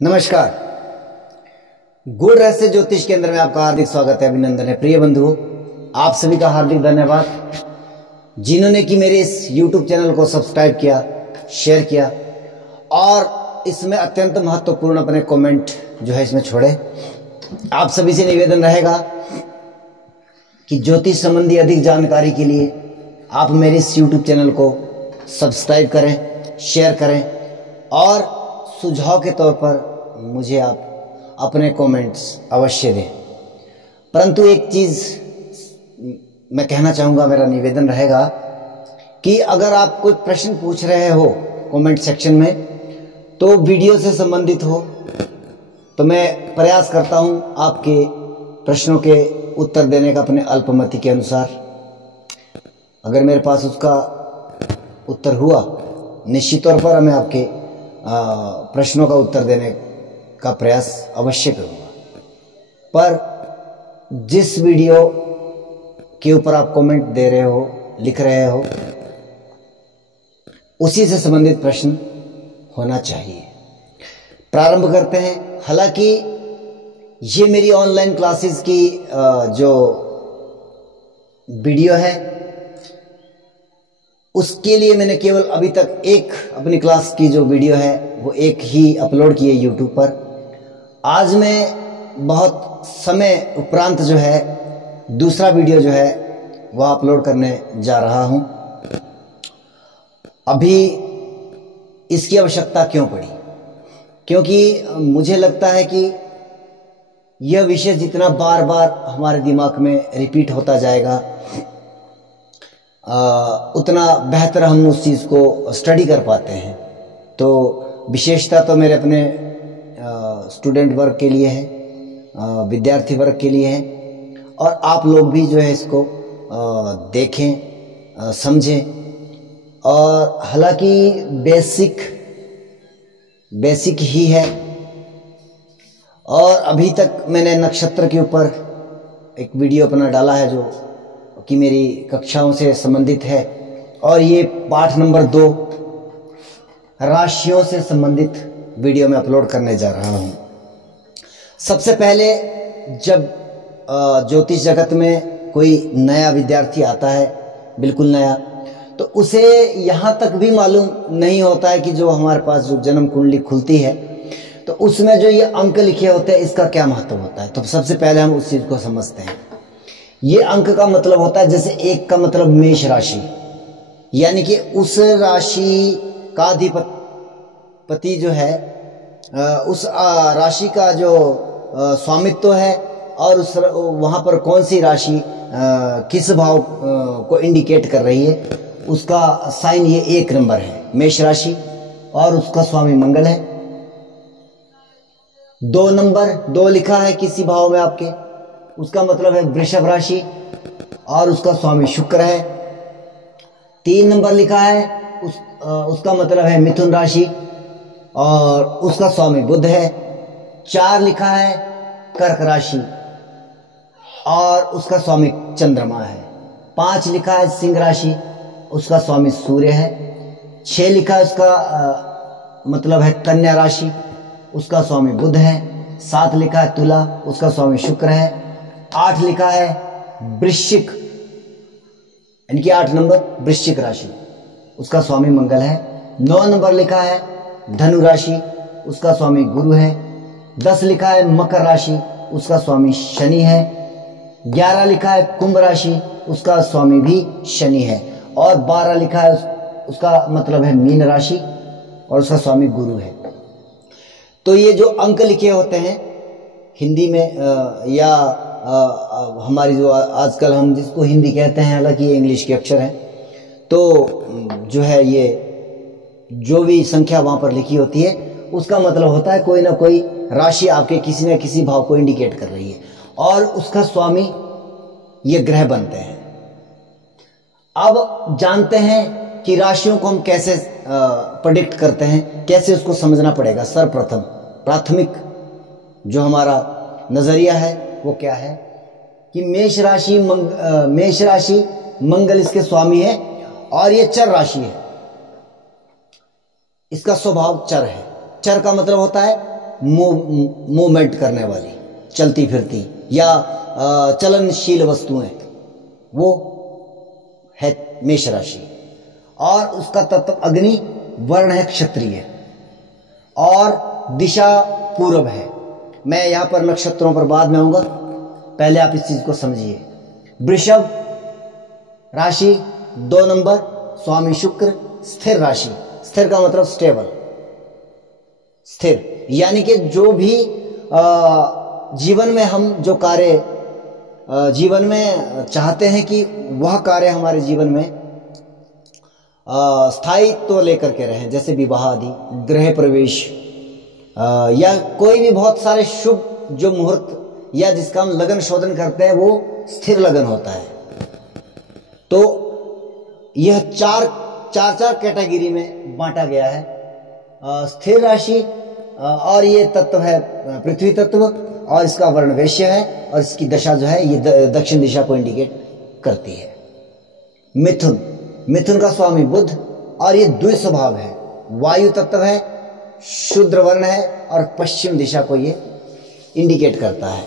नमस्कार। गुण रहस्य ज्योतिष केंद्र में आपका हार्दिक स्वागत है, अभिनंदन है। प्रिय बंधुओं, आप सभी का हार्दिक धन्यवाद जिन्होंने कि मेरे इस YouTube चैनल को सब्सक्राइब किया, शेयर किया और इसमें अत्यंत महत्वपूर्ण अपने कमेंट जो है इसमें छोड़े। आप सभी से निवेदन रहेगा कि ज्योतिष संबंधी अधिक जानकारी के लिए आप मेरे इस YouTube चैनल को सब्सक्राइब करें, शेयर करें और सुझाव के तौर पर मुझे आप अपने कमेंट्स अवश्य दें। परंतु एक चीज़ मैं कहना चाहूँगा, मेरा निवेदन रहेगा कि अगर आप कोई प्रश्न पूछ रहे हो कमेंट सेक्शन में, तो वीडियो से संबंधित हो, तो मैं प्रयास करता हूँ आपके प्रश्नों के उत्तर देने का अपने अल्पमति के अनुसार। अगर मेरे पास उसका उत्तर हुआ, निश्चित तौर पर मैं आपके प्रश्नों का उत्तर देने का प्रयास अवश्य करूंगा। पर जिस वीडियो के ऊपर आप कमेंट दे रहे हो, लिख रहे हो, उसी से संबंधित प्रश्न होना चाहिए। प्रारंभ करते हैं। हालांकि ये मेरी ऑनलाइन क्लासेस की जो वीडियो है, उसके लिए मैंने केवल अभी तक एक अपनी क्लास की जो वीडियो है वो एक ही अपलोड की है यूट्यूब पर। आज मैं बहुत समय उपरांत जो है दूसरा वीडियो जो है वह अपलोड करने जा रहा हूं। अभी इसकी आवश्यकता क्यों पड़ी? क्योंकि मुझे लगता है कि यह विषय जितना बार बार हमारे दिमाग में रिपीट होता जाएगा, उतना बेहतर हम उस चीज़ को स्टडी कर पाते हैं। तो विशेषता तो मेरे अपने स्टूडेंट वर्ग के लिए है, विद्यार्थी वर्ग के लिए है, और आप लोग भी जो है इसको देखें, समझें। और हालांकि बेसिक ही है, और अभी तक मैंने नक्षत्र के ऊपर एक वीडियो अपना डाला है जो कि मेरी कक्षाओं से संबंधित है, और ये पाठ नंबर 2 राशियों से संबंधित वीडियो में अपलोड करने जा रहा हूं। सबसे पहले जब ज्योतिष जगत में कोई नया विद्यार्थी आता है, बिल्कुल नया, तो उसे यहाँ तक भी मालूम नहीं होता है कि जो हमारे पास जो जन्म कुंडली खुलती है तो उसमें जो ये अंक लिखे होते हैं इसका क्या महत्व होता है। तो सबसे पहले हम उस चीज़ को समझते हैं। ये अंक का मतलब होता है, जैसे एक का मतलब मेष राशि, यानी कि उस राशि का अधिपति जो है, उस राशि का जो स्वामित्व है, और उस वहाँ पर कौन सी राशि किस भाव को इंडिकेट कर रही है, उसका साइन ये 1 नंबर है, मेष राशि, और उसका स्वामी मंगल है। 2 नंबर 2 लिखा है किसी भाव में आपके, उसका मतलब है वृषभ राशि, और उसका स्वामी शुक्र है। 3 नंबर लिखा है उसका मतलब है मिथुन राशि, और उसका स्वामी बुध है। 4 लिखा है कर्क राशि, और उसका स्वामी चंद्रमा है। 5 लिखा है सिंह राशि, उसका स्वामी सूर्य है। 6 लिखा है उसका मतलब है कन्या राशि, उसका स्वामी बुध है। 7 लिखा है तुला, उसका स्वामी शुक्र है। 8 लिखा है वृश्चिक, यानी कि 8 नंबर वृश्चिक राशि, उसका स्वामी मंगल है। 9 नंबर लिखा है धनु राशि, उसका स्वामी गुरु है। 10 लिखा है मकर राशि, उसका स्वामी शनि है। 11 लिखा है कुंभ राशि, उसका स्वामी भी शनि है। और 12 लिखा है उसका मतलब है मीन राशि, और उसका स्वामी गुरु है। तो ये जो अंक लिखे होते हैं हिंदी में या हमारी जो आजकल हम जिसको हिंदी कहते हैं, हालांकि ये इंग्लिश के अक्षर हैं, तो जो है ये जो भी संख्या वहाँ पर लिखी होती है उसका मतलब होता है कोई ना कोई राशि आपके किसी न किसी भाव को इंडिकेट कर रही है, और उसका स्वामी ये ग्रह बनते हैं। अब जानते हैं कि राशियों को हम कैसे प्रेडिक्ट करते हैं, कैसे उसको समझना पड़ेगा। सर्वप्रथम प्राथमिक जो हमारा नजरिया है वो क्या है कि मेष राशि मंगल इसके स्वामी है, और ये चर राशि है, इसका स्वभाव चर है। चर का मतलब होता है मूवमेंट करने वाली, चलती फिरती या चलनशील वस्तुएं, वो है मेष राशि। और उसका तत्व अग्नि, वर्ण है क्षत्रिय और दिशा पूर्व है। मैं यहां पर नक्षत्रों पर बाद में आऊंगा, पहले आप इस चीज को समझिए। वृषभ राशि 2 नंबर, स्वामी शुक्र, स्थिर राशि। स्थिर का मतलब स्टेबल, स्थिर, यानी कि जो भी जीवन में हम जो कार्य जीवन में चाहते हैं कि वह कार्य हमारे जीवन में स्थायित्व लेकर के रहें, जैसे विवाह आदि, गृह प्रवेश, या कोई भी बहुत सारे शुभ जो मुहूर्त या जिसका हम लगन शोधन करते हैं, वो स्थिर लगन होता है। तो यह चार कैटेगरी में बांटा गया है। स्थिर राशि, और ये तत्व है पृथ्वी तत्व, और इसका वर्ण वैश्य है, और इसकी दशा जो है ये दक्षिण दिशा को इंडिकेट करती है। मिथुन, मिथुन का स्वामी बुध, और ये द्वि स्वभाव है, वायु तत्व है, शूद्र वर्ण है, और पश्चिम दिशा को ये इंडिकेट करता है।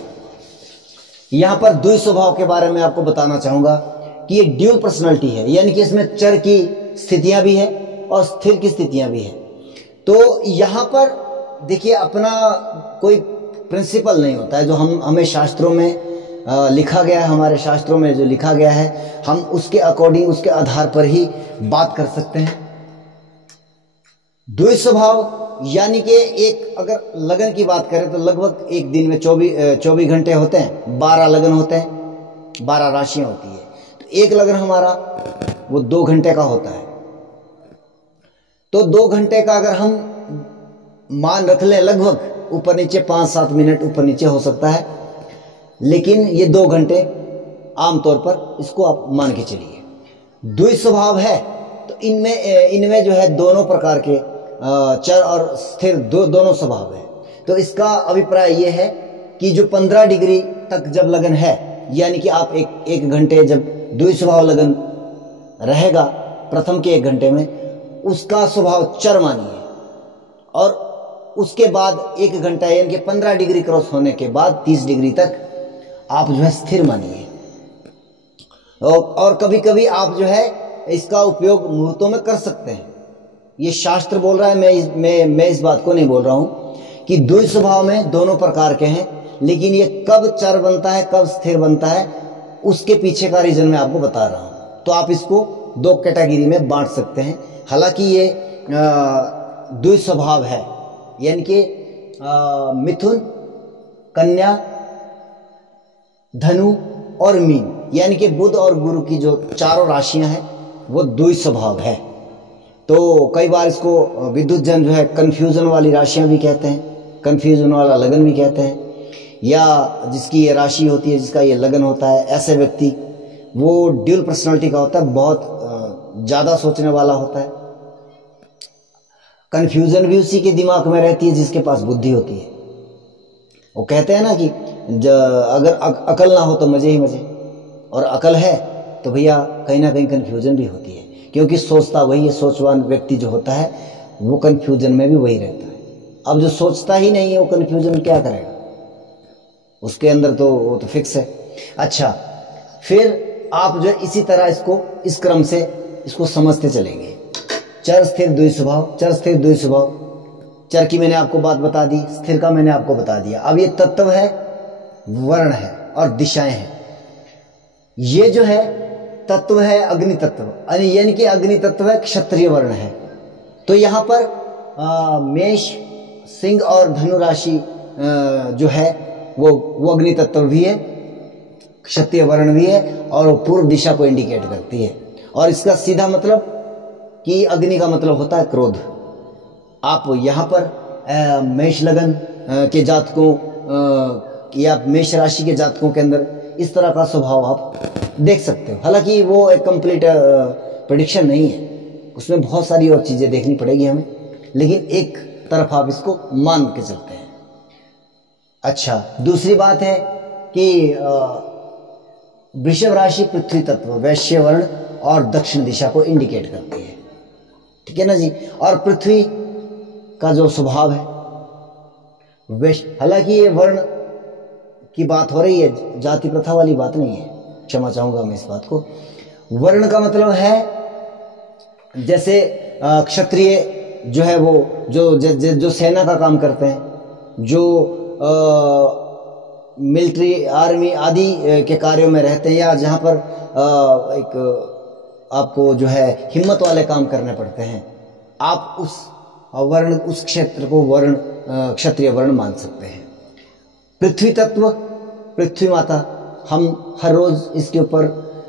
यहां पर द्वि स्वभाव के बारे में आपको बताना चाहूंगा कि ये ड्यूल पर्सनालिटी है, यानी कि इसमें चर की स्थितियां भी है और स्थिर की स्थितियां भी है। तो यहां पर देखिए, अपना कोई प्रिंसिपल नहीं होता है जो हमें शास्त्रों में लिखा गया है, हमारे शास्त्रों में जो लिखा गया है, हम उसके अकॉर्डिंग, उसके आधार पर ही बात कर सकते हैं। द्वि स्वभाव यानी कि एक, अगर लगन की बात करें तो लगभग एक दिन में 24 घंटे होते हैं, 12 लगन होते हैं, 12 राशियां होती है। तो एक लगन हमारा वो 2 घंटे का होता है। तो 2 घंटे का अगर हम मान रख लें, लगभग ऊपर नीचे 5-7 मिनट ऊपर नीचे हो सकता है, लेकिन ये 2 घंटे आमतौर पर इसको आप मान के चलिए। द्वि स्वभाव है तो इनमें जो है दोनों प्रकार के चर और स्थिर दोनों स्वभाव है। तो इसका अभिप्राय ये है कि जो 15 डिग्री तक जब लगन है, यानी कि आप एक घंटे जब द्वि स्वभाव लगन रहेगा प्रथम के 1 घंटे में, उसका स्वभाव चर मानिए, और उसके बाद 1 घंटा यानी कि 15 डिग्री क्रॉस होने के बाद 30 डिग्री तक आप जो है स्थिर मानिए। और कभी कभी आप जो है इसका उपयोग मुहूर्तों में कर सकते हैं। ये शास्त्र बोल रहा है, मैं इस बात को नहीं बोल रहा हूं कि द्वि स्वभाव में दोनों प्रकार के हैं, लेकिन ये कब चर बनता है, कब स्थिर बनता है, उसके पीछे का रीजन मैं आपको बता रहा हूं। तो आप इसको 2 कैटेगरी में बांट सकते हैं। हालांकि ये द्वि स्वभाव है, यानी कि मिथुन, कन्या, धनु और मीन, यानी कि बुध और गुरु की जो चारों राशियां हैं वो द्वि स्वभाव है। तो कई बार इसको विद्युत जन जो है कंफ्यूजन वाली राशियां भी कहते हैं, कंफ्यूजन वाला लगन भी कहते हैं, या जिसकी ये राशि होती है, जिसका ये लगन होता है, ऐसे व्यक्ति वो ड्यूल पर्सनालिटी का होता है, बहुत ज़्यादा सोचने वाला होता है। कंफ्यूजन भी उसी के दिमाग में रहती है जिसके पास बुद्धि होती है। वो कहते हैं ना कि अगर अकल ना हो तो मजे ही मजे, और अकल है तो भैया कहीं ना कहीं कंफ्यूजन भी होती है, क्योंकि सोचता वही है। सोचवान व्यक्ति जो होता है वो कंफ्यूजन में भी वही रहता है। अब जो सोचता ही नहीं है वो कंफ्यूजन क्या करेगा, उसके अंदर तो वो तो फिक्स है। अच्छा, फिर आप जो है इसी तरह इसको इस क्रम से इसको समझते चलेंगे। चर स्थिर द्वि स्वभाव, चर स्थिर द्वि स्वभाव, चर की मैंने आपको बात बता दी, स्थिर का मैंने आपको बता दिया। अब ये तत्व है, वर्ण है और दिशाएं हैं। ये जो है तत्व है अग्नि तत्व, यानी कि अग्नि तत्व है, क्षत्रिय वर्ण है। तो यहां पर मेष, सिंह और धनु राशि जो है वो अग्नि तत्व भी है, क्षत्रिय वर्ण भी है, और वो पूर्व दिशा को इंडिकेट करती है। और इसका सीधा मतलब कि अग्नि का मतलब होता है क्रोध। आप यहाँ पर मेष लगन के जातकों या मेष राशि के जातकों के अंदर इस तरह का स्वभाव आप देख सकते हो। हालांकि वो एक कंप्लीट प्रेडिक्शन नहीं है, उसमें बहुत सारी और चीज़ें देखनी पड़ेगी हमें, लेकिन एक तरफ आप इसको मान के चलते हैं। अच्छा, दूसरी बात है कि वृषभ राशि पृथ्वी तत्व, वैश्य वर्ण और दक्षिण दिशा को इंडिकेट करती है, ठीक है ना जी। और पृथ्वी का जो स्वभाव है वैश्य, हालांकि ये वर्ण की बात हो रही है, जाति प्रथा वाली बात नहीं है, क्षमा चाहूंगा मैं इस बात को। वर्ण का मतलब है जैसे क्षत्रिय जो है वो जो सेना का काम करते हैं, जो मिलिट्री आर्मी आदि के कार्यों में रहते हैं, या जहाँ पर एक आपको जो है हिम्मत वाले काम करने पड़ते हैं, आप उस वर्ण, उस क्षेत्र को वर्ण क्षत्रिय वर्ण मान सकते हैं। पृथ्वी तत्व, पृथ्वी माता, हम हर रोज इसके ऊपर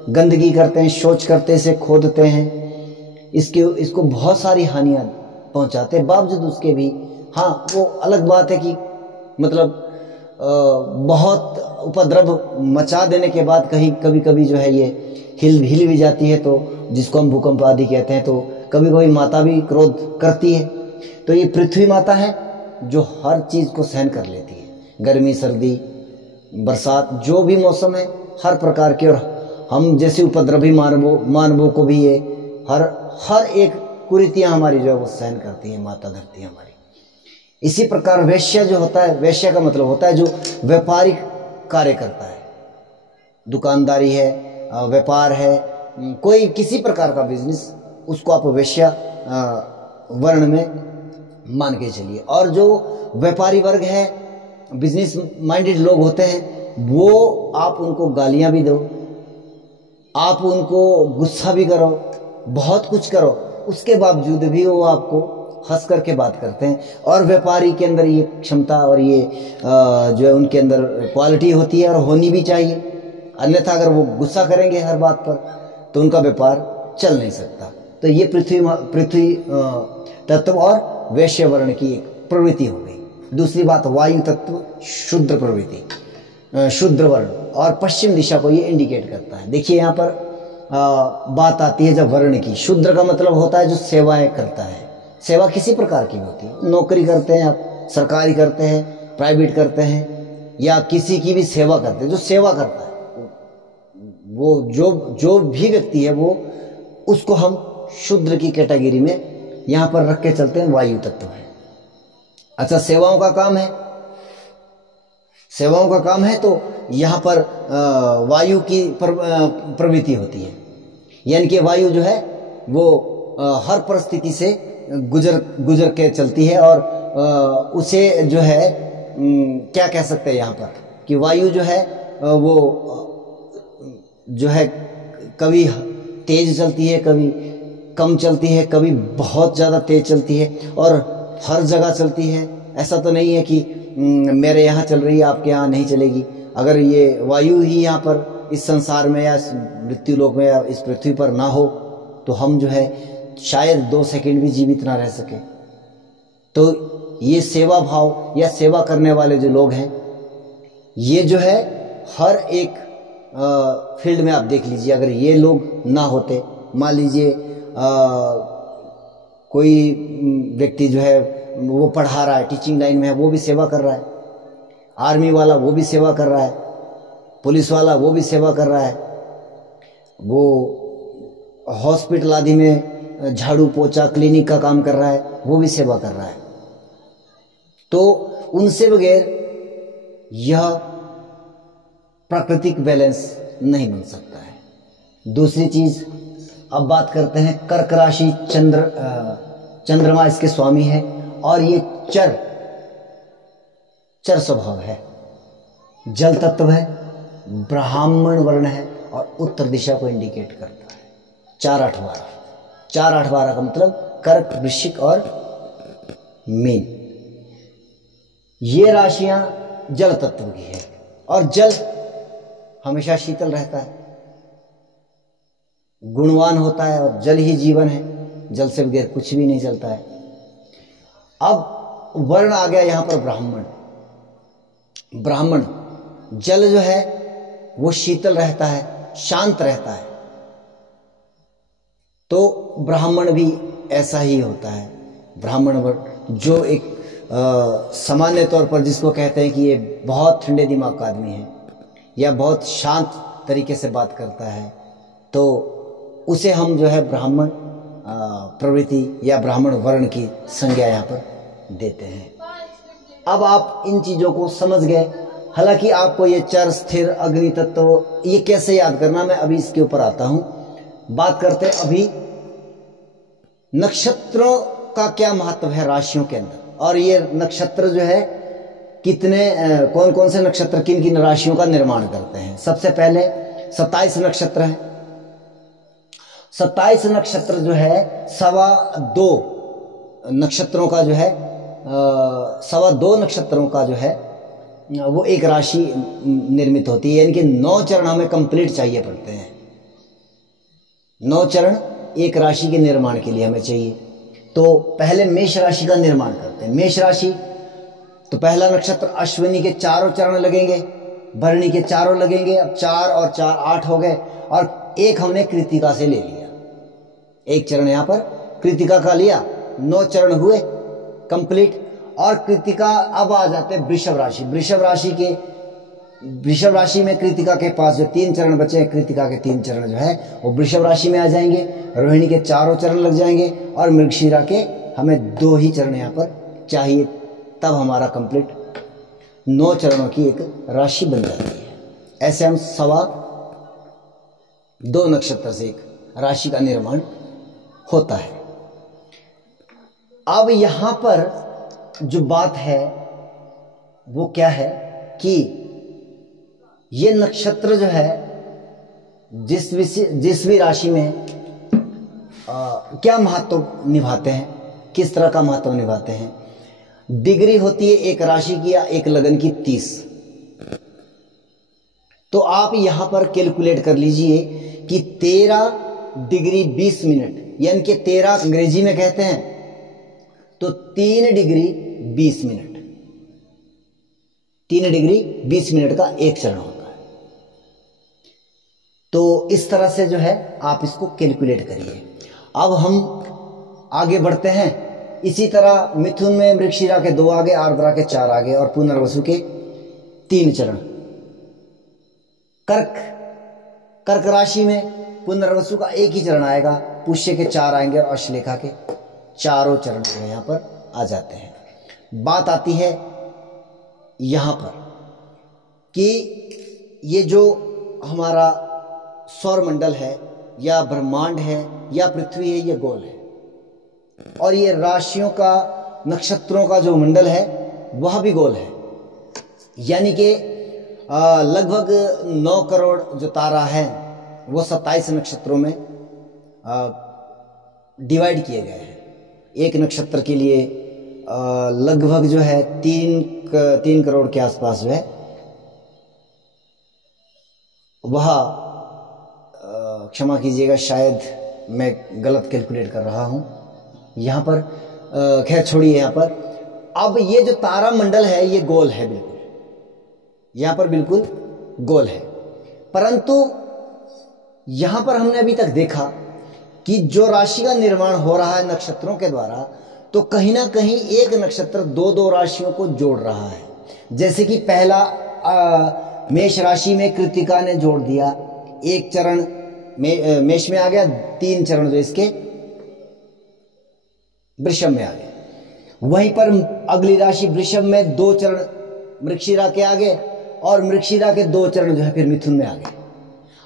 गंदगी करते हैं, शौच करते हैं, इसे खोदते हैं, इसको बहुत सारी हानियां पहुंचाते हैं, बावजूद उसके भी, हाँ वो अलग बात है कि मतलब बहुत उपद्रव मचा देने के बाद कभी कभी जो है ये हिल भी जाती है, तो जिसको हम भूकंप आदि कहते हैं, तो कभी कभी माता भी क्रोध करती है। तो ये पृथ्वी माता है जो हर चीज को सहन कर लेती है, गर्मी सर्दी बरसात, जो भी मौसम है हर प्रकार के, और हम जैसे उपद्रवी मानवों को भी ये हर एक कुरीतियां हमारी जो है वो सहन करती है माता धरती हमारी। इसी प्रकार वैश्य जो होता है, वैश्य का मतलब होता है जो व्यापारिक कार्य करता है, दुकानदारी है, व्यापार है, कोई किसी प्रकार का बिजनेस, उसको आप वैश्य वर्ण में मान के चलिए। और जो व्यापारी वर्ग है, बिजनेस माइंडेड लोग होते हैं, वो आप उनको गालियां भी दो, आप उनको गुस्सा भी करो, बहुत कुछ करो, उसके बावजूद भी वो आपको हंस करके बात करते हैं। और व्यापारी के अंदर ये क्षमता और ये जो है उनके अंदर क्वालिटी होती है, और होनी भी चाहिए, अन्यथा अगर वो गुस्सा करेंगे हर बात पर तो उनका व्यापार चल नहीं सकता। तो ये पृथ्वी तत्व और वैश्य वर्ण की एक प्रवृत्ति हो गई। दूसरी बात, वायु तत्व शूद्र प्रवृत्ति, शूद्र वर्ण, और पश्चिम दिशा को ये इंडिकेट करता है। देखिए यहाँ पर बात आती है जब वर्ण की, शूद्र का मतलब होता है जो सेवाएं करता है, सेवा किसी प्रकार की भी होती है, नौकरी करते हैं आप, सरकारी करते हैं, प्राइवेट करते हैं, या किसी की भी सेवा करते हैं, जो सेवा करता है वो जो भी व्यक्ति है वो, उसको हम शूद्र की कैटेगरी में यहां पर रख के चलते हैं, वायु तत्व है। अच्छा, सेवाओं का काम है, सेवाओं का काम है, तो यहां पर वायु की प्रवृत्ति होती है, यानी कि वायु जो है वो हर परिस्थिति से गुजर के चलती है, और उसे जो है क्या कह सकते हैं यहाँ पर कि वायु जो है वो जो है कभी तेज चलती है, कभी कम चलती है, कभी बहुत ज़्यादा तेज चलती है, और हर जगह चलती है। ऐसा तो नहीं है कि मेरे यहाँ चल रही है आपके यहाँ नहीं चलेगी। अगर ये वायु ही यहाँ पर इस संसार में या इस मृत्यु लोक में या इस पृथ्वी पर ना हो तो हम जो है शायद 2 सेकंड भी जीवित ना रह सके। तो ये सेवा भाव या सेवा करने वाले जो लोग हैं, ये जो है हर एक फील्ड में आप देख लीजिए, अगर ये लोग ना होते, मान लीजिए कोई व्यक्ति जो है वो पढ़ा रहा है, टीचिंग लाइन में है, वो भी सेवा कर रहा है, आर्मी वाला वो भी सेवा कर रहा है, पुलिस वाला वो भी सेवा कर रहा है, वो हॉस्पिटल आदि में झाड़ू पोछा क्लिनिक का काम कर रहा है, वो भी सेवा कर रहा है। तो उनसे बगैर यह प्राकृतिक बैलेंस नहीं बन सकता है। दूसरी चीज, अब बात करते हैं कर्क राशि, चंद्रमा इसके स्वामी है, और ये चर स्वभाव है, जल तत्व है, ब्राह्मण वर्ण है, और उत्तर दिशा को इंडिकेट करता है। 4-8-12 का मतलब कर्क, वृश्चिक और मीन, ये राशियां जल तत्व की है, और जल हमेशा शीतल रहता है, गुणवान होता है, और जल ही जीवन है, जल से बगैर कुछ भी नहीं चलता है। अब वर्ण आ गया यहां पर ब्राह्मण। ब्राह्मण जल जो है वो शीतल रहता है, शांत रहता है, तो ब्राह्मण भी ऐसा ही होता है। ब्राह्मण वर्ण जो एक सामान्य तौर पर जिसको कहते हैं कि ये बहुत ठंडे दिमाग का आदमी है या बहुत शांत तरीके से बात करता है, तो उसे हम जो है ब्राह्मण प्रवृत्ति या ब्राह्मण वर्ण की संज्ञा यहाँ पर देते हैं। अब आप इन चीजों को समझ गए। हालांकि आपको ये चर, स्थिर, अग्नि तत्व ये कैसे याद करना, मैं अभी इसके ऊपर आता हूं। बात करते हैं अभी नक्षत्रों का क्या महत्व है राशियों के अंदर, और ये नक्षत्र जो है कितने कौन कौन से नक्षत्र किन किन राशियों का निर्माण करते हैं। सबसे पहले 27 नक्षत्र है। 27 नक्षत्र जो है 2.25 नक्षत्रों का जो है 2.25 नक्षत्रों का जो है वो एक राशि निर्मित होती है, यानी कि 9 चरण हमें कंप्लीट चाहिए पड़ते हैं। 9 चरण एक राशि के निर्माण के लिए हमें चाहिए। तो पहले मेष राशि का निर्माण करते हैं। मेष राशि तो पहला नक्षत्र अश्विनी के 4 चरण लगेंगे, भरणी के 4 लगेंगे। अब 4 और 4 8 हो गए, और एक हमने कृतिका से ले लिया, एक चरण यहां पर कृतिका का लिया। 9 चरण हुए कंप्लीट। और कृतिका अब आ जाते हैं वृषभ राशि। वृषभ राशि में कृतिका के पास जो 3 चरण बचे हैं, कृतिका के 3 चरण जो है वो वृषभ राशि में आ जाएंगे। रोहिणी के 4 चरण लग जाएंगे, और मृगशिरा के हमें 2 ही चरण यहाँ पर चाहिए, तब हमारा कंप्लीट 9 चरणों की एक राशि बन जाती है। ऐसे हम 2.25 नक्षत्र से एक राशि का निर्माण होता है। अब यहां पर जो बात है वो क्या है कि ये नक्षत्र जो है जिस भी राशि में क्या महत्व निभाते हैं, किस तरह का महत्व निभाते हैं। डिग्री होती है एक राशि की या एक लगन की 30। तो आप यहां पर कैलकुलेट कर लीजिए कि 13 डिग्री 20 मिनट, यानी कि 13 अंग्रेजी में कहते हैं तो 3 डिग्री 20 मिनट, 3 डिग्री 20 मिनट का एक चरण होता है। तो इस तरह से जो है आप इसको कैलकुलेट करिए। अब हम आगे बढ़ते हैं। इसी तरह मिथुन में मृगशिरा के 2 आगे, आर्द्रा के 4 आगे, और पुनर्वसु के 3 चरण। कर्क राशि में पुनर्वसु का एक ही चरण आएगा, पुष्य के 4 आएंगे, और अश्लेखा के 4 चरण जो है यहां पर आ जाते हैं। बात आती है यहां पर कि ये जो हमारा सौरमंडल है या ब्रह्मांड है या पृथ्वी है, ये गोल है, और ये राशियों का, नक्षत्रों का जो मंडल है वह भी गोल है। यानी कि लगभग 9 करोड़ जो तारा है वो 27 नक्षत्रों में डिवाइड किए गए हैं। एक नक्षत्र के लिए लगभग जो है 3 करोड़ के आसपास जो है वह, क्षमा कीजिएगा शायद मैं गलत कैलकुलेट कर रहा हूं यहां पर, खैर छोड़िए यहां पर। अब ये जो तारा मंडल है ये गोल है, बिल्कुल यहां पर बिल्कुल गोल है। परंतु यहां पर हमने अभी तक देखा कि जो राशि का निर्माण हो रहा है नक्षत्रों के द्वारा, तो कहीं ना कहीं एक नक्षत्र 2 राशियों को जोड़ रहा है। जैसे कि पहला मेष राशि में कृतिका ने जोड़ दिया, एक चरण मेष में आ गया, 3 चरण जो इसके वृषभ में आ गए। वहीं पर अगली राशि वृषभ में 2 चरण मृगशिरा के आगे, और मृगशिरा के 2 चरण जो है फिर मिथुन में आ गए।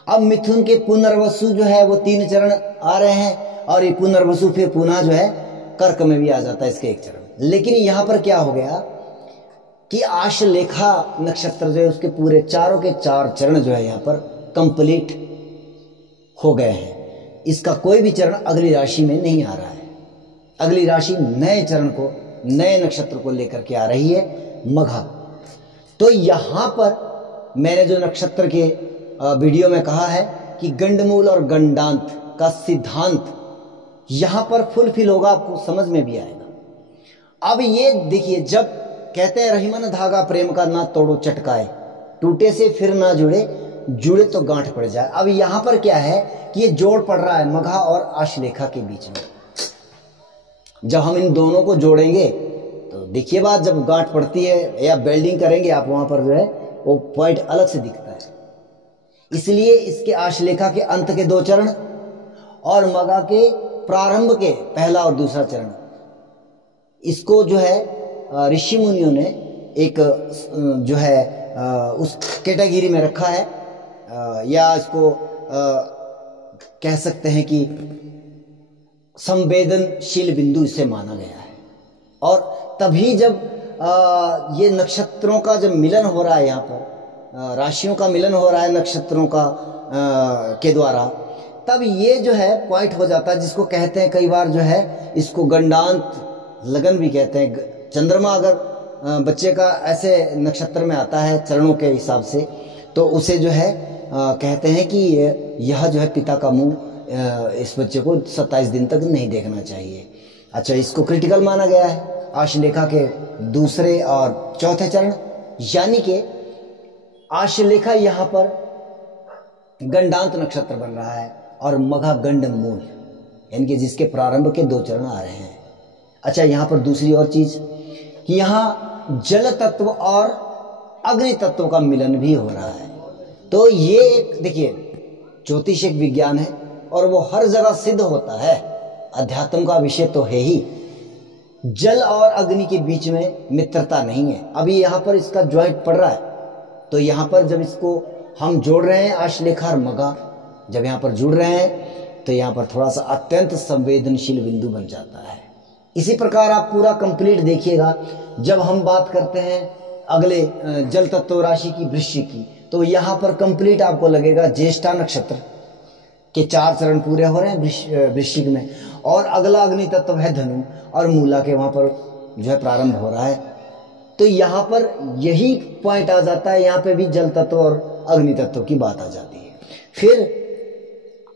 अब मिथुन के पुनर्वसु जो है वो 3 चरण आ रहे हैं, और ये पुनर्वसु फिर पुनः जो है कर्क में भी आ जाता है इसके 1 चरण। लेकिन यहां पर क्या हो गया कि आश्लेखा नक्षत्र जो है उसके पूरे 4 के 4 चरण जो है यहां पर कंप्लीट हो गए हैं। इसका कोई भी चरण अगली राशि में नहीं आ रहा है। अगली राशि नए चरण को, नए नक्षत्र को लेकर के आ रही है, मघा। तो यहां पर मैंने जो नक्षत्र के वीडियो में कहा है कि गंडमूल और गंडांत का सिद्धांत यहां पर फुलफिल होगा, आपको समझ में भी आएगा। अब ये देखिए, जब कहते हैं रहीमन धागा प्रेम का ना तोड़ो चटकाए, टूटे से फिर ना जुड़े, जुड़े तो गांठ पड़ जाए। अब यहां पर क्या है कि ये जोड़ पड़ रहा है मघा और आश्लेखा के बीच में। जब हम इन दोनों को जोड़ेंगे तो देखिए बात, जब गांठ पड़ती है या वेल्डिंग करेंगे आप, वहां पर जो है वो पॉइंट अलग से दिखता है। इसलिए इसके आश्लेखा के अंत के 2 चरण और मघा के प्रारंभ के पहला और दूसरा चरण, इसको जो है ऋषि मुनियों ने एक जो है उस कैटेगरी में रखा है, या इसको कह सकते हैं कि संवेदनशील बिंदु इसे माना गया है। और तभी जब ये नक्षत्रों का जब मिलन हो रहा है, यहाँ पर राशियों का मिलन हो रहा है नक्षत्रों का के द्वारा, तब ये जो है पॉइंट हो जाता है, जिसको कहते हैं कई बार जो है इसको गंडांत लगन भी कहते हैं। चंद्रमा अगर बच्चे का ऐसे नक्षत्र में आता है चरणों के हिसाब से, तो उसे जो है कहते हैं कि यह जो है पिता का मुंह इस बच्चे को 27 दिन तक नहीं देखना चाहिए। अच्छा, इसको क्रिटिकल माना गया है आश्लेखा के दूसरे और चौथे चरण, यानी कि आश्लेखा यहाँ पर गंडांत नक्षत्र बन रहा है और मघा गंड मूल, यानी कि जिसके प्रारंभ के 2 चरण आ रहे हैं। अच्छा, यहाँ पर दूसरी और चीज कि यहाँ जल तत्व और अग्नि तत्व का मिलन भी हो रहा है। तो ये एक देखिए, ज्योतिष एक विज्ञान है और वो हर जगह सिद्ध होता है, अध्यात्म का विषय तो है ही। जल और अग्नि के बीच में मित्रता नहीं है। अभी यहाँ पर इसका ज्वाइंट पड़ रहा है, तो यहाँ पर जब इसको हम जोड़ रहे हैं आश्लेखा और मघा, जब यहाँ पर जुड़ रहे हैं तो यहाँ पर थोड़ा सा अत्यंत संवेदनशील बिंदु बन जाता है। इसी प्रकार आप पूरा कंप्लीट देखिएगा। जब हम बात करते हैं अगले जल तत्व राशि की वृश्चिक की, तो यहाँ पर कंप्लीट आपको लगेगा ज्येष्ठा नक्षत्र के 4 चरण पूरे हो रहे हैं वृश्चिक में, और अगला अग्नि तत्व है धनु और मूला के वहां पर जो है प्रारंभ हो रहा है। तो यहाँ पर यही पॉइंट आ जाता है, यहाँ पे भी जल तत्व और अग्नि तत्व की बात आ जाती है। फिर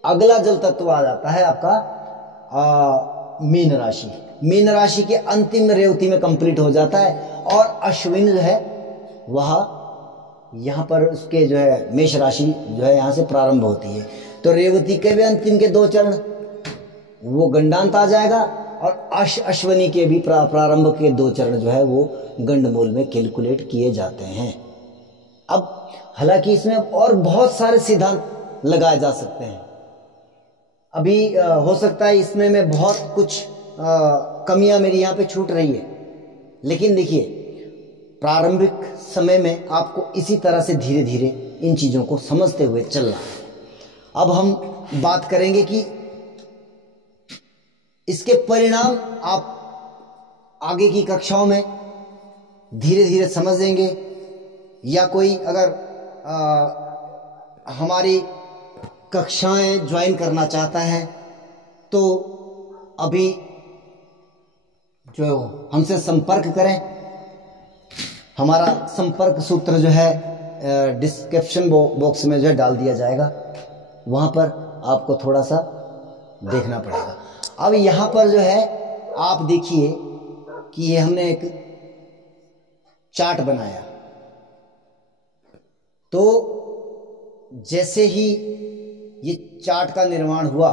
अगला जल तत्व आ जाता है आपका मीन राशि। मीन राशि के अंतिम रेवती में कंप्लीट हो जाता है, और अश्विन जो है वह यहाँ पर उसके जो है मेष राशि जो है यहाँ से प्रारंभ होती है। तो रेवती के भी अंतिम के 2 चरण वो गंडांत आ जाएगा, और अश्वनी के भी प्रारंभ के 2 चरण जो है वो गंडमूल में कैलकुलेट किए जाते हैं। अब हालांकि इसमें और बहुत सारे सिद्धांत लगाए जा सकते हैं, अभी हो सकता है इसमें मैं बहुत कुछ कमियां मेरी यहाँ पे छूट रही है, लेकिन देखिए प्रारंभिक समय में आपको इसी तरह से धीरे धीरे इन चीज़ों को समझते हुए चलना है। अब हम बात करेंगे कि इसके परिणाम आप आगे की कक्षाओं में धीरे धीरे समझेंगे, या कोई अगर हमारी कक्षाएं ज्वाइन करना चाहता है तो अभी जो हमसे संपर्क करें। हमारा संपर्क सूत्र जो है डिस्क्रिप्शन बॉक्स में जो है डाल दिया जाएगा, वहां पर आपको थोड़ा सा देखना पड़ेगा। अब यहाँ पर जो है आप देखिए कि ये हमने एक चार्ट बनाया, तो जैसे ही ये चार्ट का निर्माण हुआ,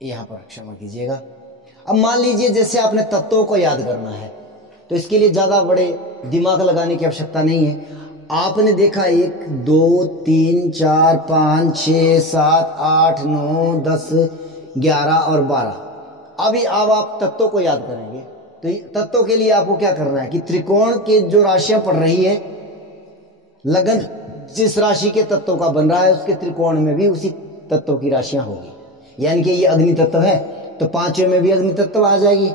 यहां पर क्षमा कीजिएगा, अब मान लीजिए जैसे आपने तत्वों को याद करना है, तो इसके लिए ज्यादा बड़े दिमाग लगाने की आवश्यकता नहीं है। आपने देखा 1 2 3 4 5 6 7 8 9 10 11 और 12। अभी अब आप तत्वों को याद करेंगे, तो तत्वों के लिए आपको क्या करना है कि त्रिकोण के जो राशियां पड़ रही है, लगन जिस राशि के तत्वों का बन रहा है उसके त्रिकोण में भी उसी तत्व की राशियां होगी। यानी कि ये अग्नि तत्व है तो 5वें में भी अग्नि तत्व आ जाएगी,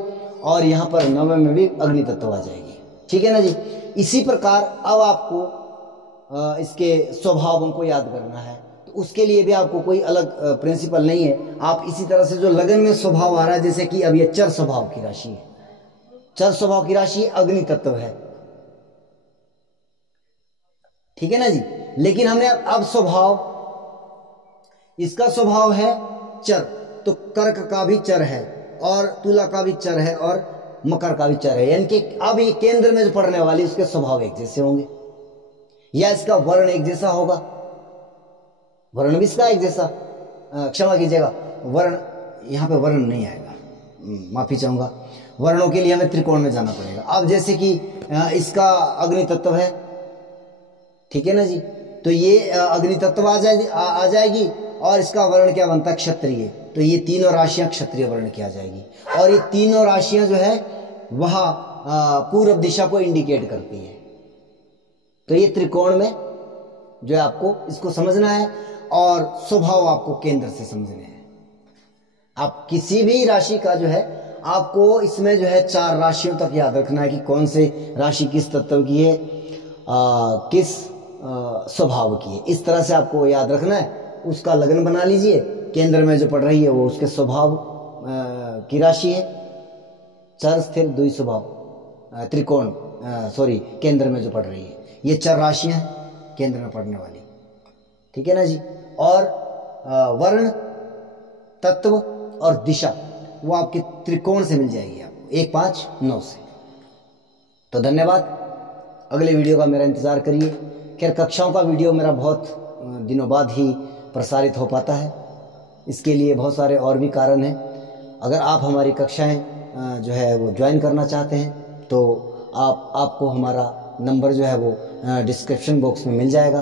और यहाँ पर 9वें में भी अग्नि तत्व आ जाएगी। ठीक है ना जी। इसी प्रकार अब आपको इसके स्वभावों को याद करना है, तो उसके लिए भी आपको कोई अलग प्रिंसिपल नहीं है। आप इसी तरह से जो लगन में स्वभाव आ रहा है, जैसे कि अब ये चर स्वभाव की राशि है, चर स्वभाव की राशि अग्नि तत्व है, ठीक है ना जी। लेकिन हमने अब स्वभाव, इसका स्वभाव है चर, तो कर्क का भी चर है और तुला का भी चर है और मकर का भी चर है, यानी कि अब ये केंद्र में जो पड़ने वाली उसके स्वभाव एक जैसे होंगे, या इसका वर्ण एक जैसा होगा। वर्ण भी इसका एक जैसा, क्षमा कीजिएगा, वर्ण यहाँ पे वर्ण नहीं आएगा, माफी चाहूंगा। वर्णों के लिए हमें त्रिकोण में जाना पड़ेगा। अब जैसे कि इसका अग्नि तत्व है, ठीक है ना जी, तो ये अग्नि तत्व आ जाएगी, और इसका वर्ण क्या बनता है, क्षत्रिय। तो ये तीनों राशियां क्षत्रिय वर्ण की आ जाएगी, और ये तीनों राशियां जो है वह पूर्व दिशा को इंडिकेट करती है। तो ये त्रिकोण में जो है आपको इसको समझना है और स्वभाव आपको केंद्र से समझने हैं। आप किसी भी राशि का जो है आपको इसमें जो है 4 राशियों तक याद रखना है कि कौन से राशि किस तत्व की है, किस स्वभाव की है। इस तरह से आपको याद रखना है। उसका लग्न बना लीजिए, केंद्र में जो पड़ रही है वो उसके स्वभाव की राशि है। चर स्थिर द्वि स्वभाव त्रिकोण केंद्र में जो पड़ रही है, ये 4 राशियां हैं केंद्र में पड़ने वाली, ठीक है ना जी। और वर्ण, तत्व और दिशा वो आपके त्रिकोण से मिल जाएगी आपको 1, 5, 9 से। तो धन्यवाद, अगले वीडियो का मेरा इंतज़ार करिए। खैर कक्षाओं का वीडियो मेरा बहुत दिनों बाद ही प्रसारित हो पाता है, इसके लिए बहुत सारे और भी कारण हैं। अगर आप हमारी कक्षाएं जो है वो ज्वाइन करना चाहते हैं तो आपको हमारा नंबर जो है वो डिस्क्रिप्शन बॉक्स में मिल जाएगा।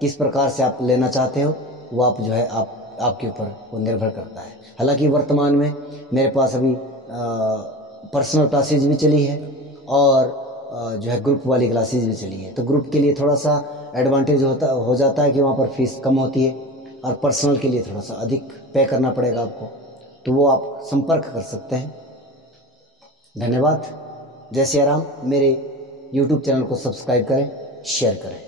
किस प्रकार से आप लेना चाहते हो वो आप जो है आपके ऊपर वो निर्भर करता है। हालांकि वर्तमान में मेरे पास अभी पर्सनल क्लासेज भी चली है और जो है ग्रुप वाली क्लासेज भी चली है। तो ग्रुप के लिए थोड़ा सा एडवांटेज हो जाता है कि वहाँ पर फीस कम होती है और पर्सनल के लिए थोड़ा सा अधिक पे करना पड़ेगा आपको, तो वो आप संपर्क कर सकते हैं। धन्यवाद। जय सिया राम। मेरे YouTube चैनल को सब्सक्राइब करें, शेयर करें।